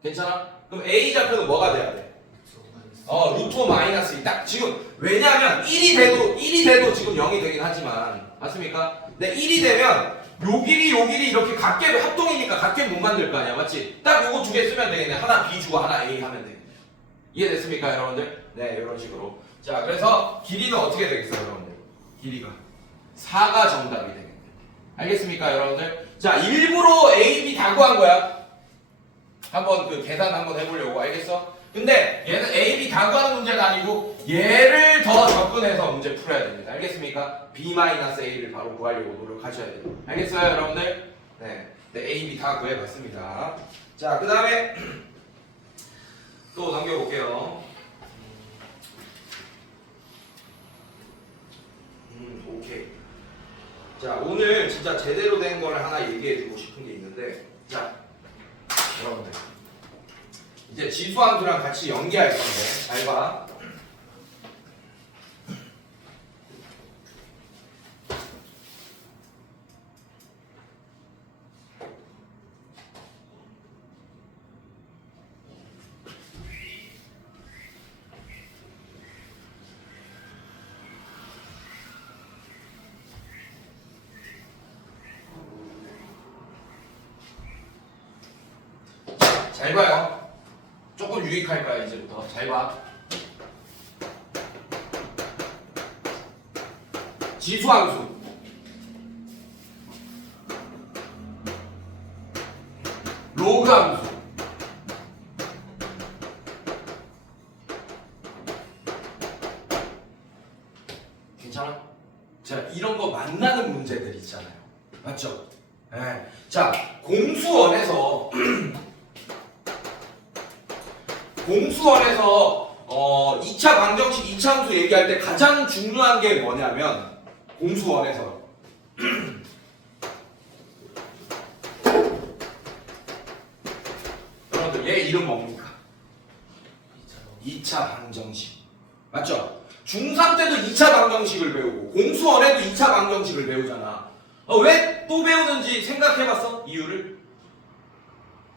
괜찮아? 그럼 A 좌표는 뭐가 돼야 돼? 루트 5 마이너스 2. 딱 지금 왜냐하면 1이 돼도 지금 0이 되긴 하지만, 맞습니까? 근데 1이 되면 요 길이 이렇게 각계 합동이니까 각계 못 만들 거 아니야, 맞지? 딱 요거 두 개 쓰면 되겠네. 하나 B 주고 하나 A 하면 되겠네. 이해됐습니까, 여러분들? 네, 이런 식으로. 자, 그래서 길이는 어떻게 되겠어요, 여러분들? 길이가 4가 정답이 되겠네. 알겠습니까, 여러분들? 자, 일부러 A, B 다 구한 거야. 한번 그 계산 한번 해보려고. 알겠어? 근데 얘는 A, B 다 구하는 문제가 아니고 얘를 더 접근해서 문제 풀어야 됩니다. 알겠습니까? B-A를 바로 구하려고 노력하셔야 돼요. 알겠어요, 여러분들? 네, A, B 다 구해봤습니다. 자, 그 다음에 또 넘겨볼게요. 오케이. 자, 오늘 진짜 제대로 된 거를 하나 얘기해주고 싶은 게 있는데, 자, 여러분들. 이제 지수함수랑 같이 연계할 건데, 잘 봐. 잘 봐요. 조금 유익할 거야, 이제부터. 잘 봐. 지수함수. 로그함수. 괜찮아? 자, 이런 거 만나는 문제들 있잖아요. 맞죠? 네. 자, 공수원에서 공수원에서 2차 방정식 2차 함수 얘기할 때 가장 중요한 게 뭐냐면 공수원에서 여러분들 얘 이름 뭡니까? 2차 방정식. 맞죠? 중3 때도 2차 방정식을 배우고 공수원에도 2차 방정식을 배우잖아. 왜 또 배우는지 생각해봤어? 이유를?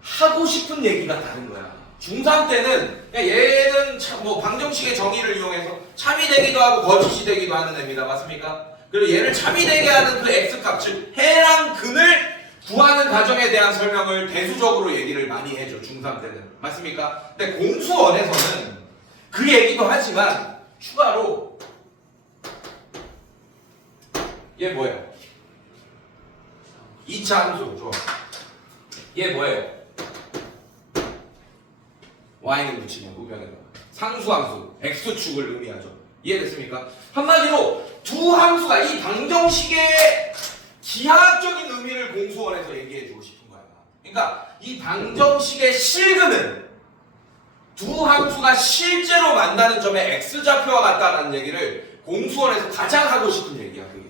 하고 싶은 얘기가 다른 거야. 중3 때는 그냥 얘는 참 뭐 방정식의 정의를 이용해서 참이 되기도 하고 거짓이 되기도 하는 애입니다. 맞습니까? 그리고 얘를 참이 되게 하는 그 x값, 즉 해랑 근을 구하는 과정에 대한 설명을 대수적으로 얘기를 많이 해줘. 중3 때는. 맞습니까? 근데 공수원에서는 그 얘기도 하지만 추가로 얘 뭐예요? 2차 함수. 좋아. 얘 뭐예요? y는 붙이면 우변에다 상수함수 x축을 의미하죠. 이해됐습니까? 한마디로 두 함수가 이 방정식의 기하학적인 의미를 공수원에서 얘기해주고 싶은 거야. 그러니까 이 방정식의 실근은 두 함수가 실제로 만나는 점에 x좌표와 같다는 얘기를 공수원에서 가장 하고 싶은 얘기야. 그게.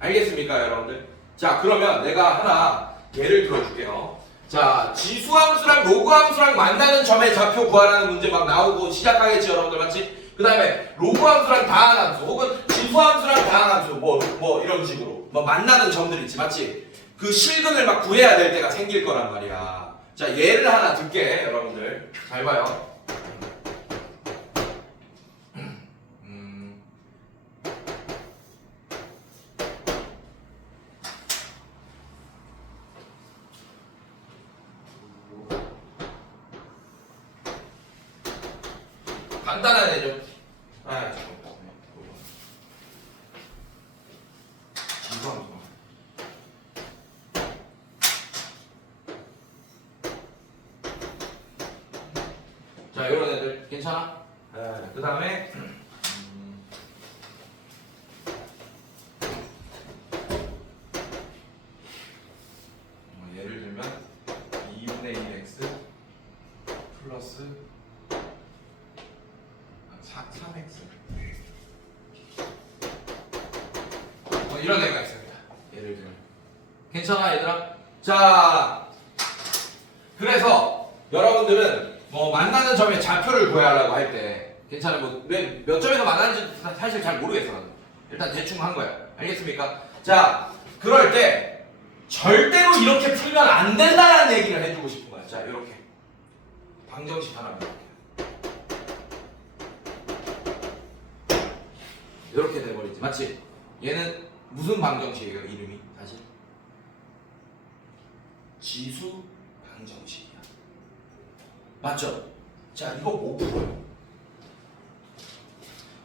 알겠습니까 여러분들? 자 그러면 내가 하나 예를 들어줄게요. 자, 지수함수랑 로그함수랑 만나는 점의 좌표 구하라는 문제 막 나오고 시작하겠지 여러분들. 맞지? 그 다음에 로그함수랑 다항함수 혹은 지수함수랑 다항함수 뭐 이런 식으로 뭐 만나는 점들 있지. 맞지? 그 실근을 막 구해야 될 때가 생길 거란 말이야. 자 예를 하나 들게 여러분들. 잘 봐요. 간단한 애죠. 잠깐만. 지수함수. 자, 이런 애들 괜찮아? 그 다음에 예를 들면 2분의 1x 플러스 3x 이런 애가 있습니다. 예를 들면 괜찮아 얘들아? 자 그래서 여러분들은 뭐 만나는 점의 좌표를 구해라고 할 때 괜찮아. 뭐 몇 점에서 만나는지 사실 잘 모르겠어. 일단 대충 한 거야. 알겠습니까? 자 그럴 때 절대로 이렇게 풀면 안 된다는 얘기를 해주고 싶은 거야. 자 이렇게 방정식 하나 이렇게 돼버리지. 맞지? 얘는 무슨 방정식이에요? 이름이 사실 지수 방정식이야. 맞죠? 자 이거 못 풀어요.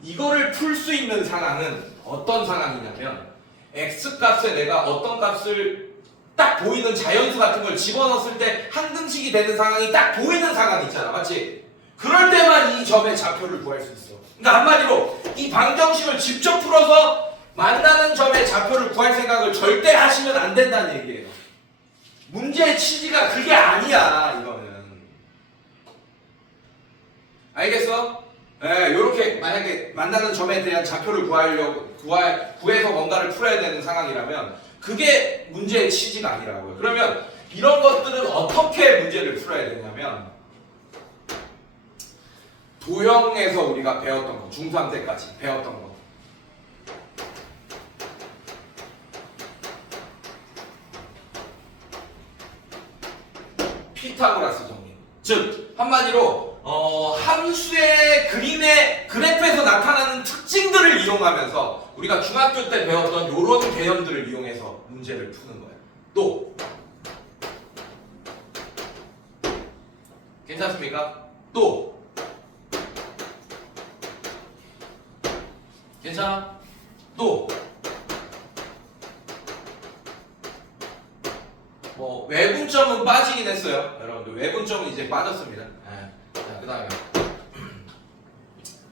이거를 풀 수 있는 상황은 어떤 상황이냐면 x값에 내가 어떤 값을 딱 보이는 자연수 같은 걸 집어넣었을 때 한 등식이 되는 상황이 딱 보이는 상황이 있잖아. 맞지? 그럴 때만 이 점의 좌표를 구할 수 있어. 그러니까 한마디로 이 방정식을 직접 풀어서 만나는 점의 좌표를 구할 생각을 절대 하시면 안 된다는 얘기예요. 문제의 취지가 그게 아니야. 이거는 알겠어? 요렇게 만약에 만나는 점에 대한 좌표를 구해서 뭔가를 풀어야 되는 상황이라면 그게 문제의 취지가 아니라고요. 그러면 이런 것들은 어떻게 문제를 풀어야 되냐면 도형에서 우리가 배웠던 거, 중3 때까지 배웠던 거. 피타고라스 정리. 즉 한마디로 함수의 그림의 그래프에서 나타나는 특징들을 이용하면서 우리가 중학교 때 배웠던 이런 개념들을 이용해서 문제를 푸는 거예요. 또 괜찮습니까? 또 괜찮아? 또 뭐 외분점은 빠지긴 했어요. 여러분들 외분점은 이제 빠졌습니다. 자 그다음에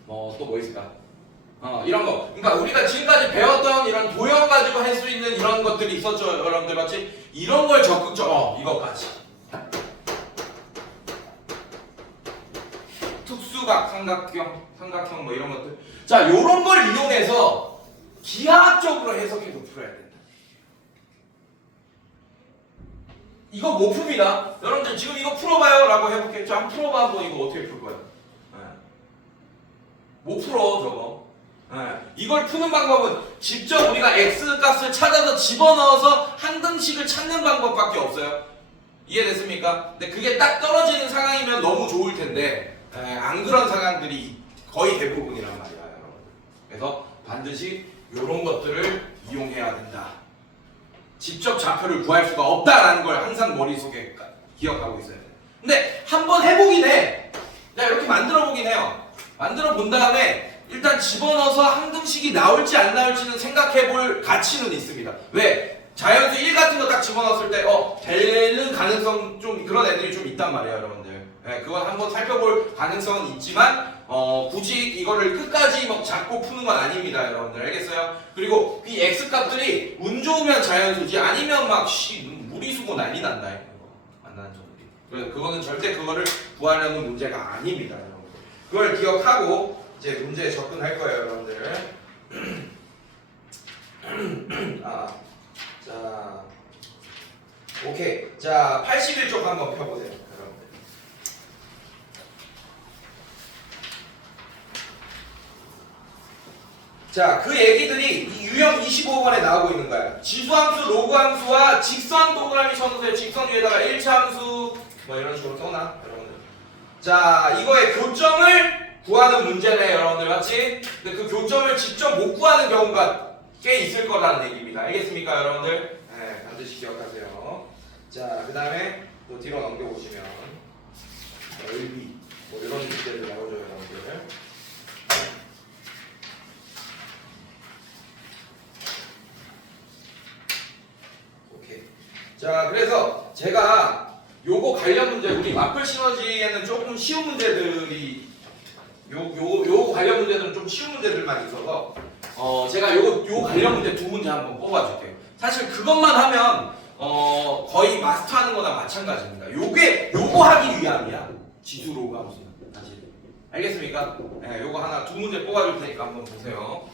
뭐 또 뭐 있을까? 이런 거. 그러니까 우리가 지금까지 배웠던 이런 도형 가지고 할 수 있는 이런 것들이 있었죠. 여러분들 맞지? 이런 걸 적극적 이거까지. 특수각, 삼각형 뭐 이런 것들. 자, 요런 걸 이용해서 기하학적으로 해석해서 풀어야 된다. 이거 못 풉니다. 여러분들 지금 이거 풀어봐요 라고 해볼게요. 자, 한번 풀어봐. 뭐 이거 어떻게 풀 거야? 못 풀어 저거. 이걸 푸는 방법은 직접 우리가 x 값을 찾아서 집어넣어서 항등식을 찾는 방법밖에 없어요. 이해됐습니까? 근데 그게 딱 떨어지는 상황이면 너무 좋을 텐데 안 그런 상황들이 거의 대부분이란 말이야, 여러분. 그래서 반드시 이런 것들을 이용해야 된다. 직접 좌표를 구할 수가 없다라는 걸 항상 머릿속에 기억하고 있어야 돼. 근데 한번 해보긴 해. 자, 이렇게 만들어 보긴 해요. 만들어 본 다음에 일단 집어넣어서 항등식이 나올지 안 나올지는 생각해 볼 가치는 있습니다. 왜? 자연수 1 같은 거 딱 집어넣었을 때 되는 가능성 좀 그런 애들이 좀 있단 말이에요, 여러분들. 그건 한번 살펴볼 가능성은 있지만 굳이 이거를 끝까지 막 잡고 푸는 건 아닙니다, 여러분들. 알겠어요? 그리고 이 x 값들이 운 좋으면 자연수지 아니면 막 무리수고 난리 난다. 안 나는 점들이. 그래서 그거는 절대 그거를 구하려는 문제가 아닙니다, 여러분들. 그걸 기억하고 이제 문제에 접근할 거예요, 여러분들. 자, 오케이. 자, 81쪽 한번 펴보세요, 여러분들. 자, 그 얘기들이 이 유형 25번에 나오고 있는 거야. 지수함수, 로그함수와 직선 동그라미 쳐놓으세요. 직선 위에다가 1차 함수 뭐 이런 식으로 써놔, 여러분들. 자, 이거의 교점을 구하는 문제네, 여러분들. 맞지? 근데 그 교점을 직접 못 구하는 경우가 꽤 있을 거라는 얘기입니다. 알겠습니까, 여러분들? 네, 반드시 기억하세요. 자, 그 다음에 또 뒤로 넘겨보시면 넓이 뭐 이런 문제들 나오죠, 여러분들. 오케이. 자, 그래서 제가 요거 관련 문제, 우리 마플 시너지에는 조금 쉬운 문제들이 요 관련 문제들은 좀 쉬운 문제들만 있어서 제가 요 관련 문제 두 문제 한번 뽑아줄게요. 사실 그것만 하면 거의 마스터하는 거나 마찬가지입니다. 요거 하기 위함이야. 지수로가 무슨 다시 알겠습니까? 네, 요거 하나 두 문제 뽑아줄 테니까 한번 보세요.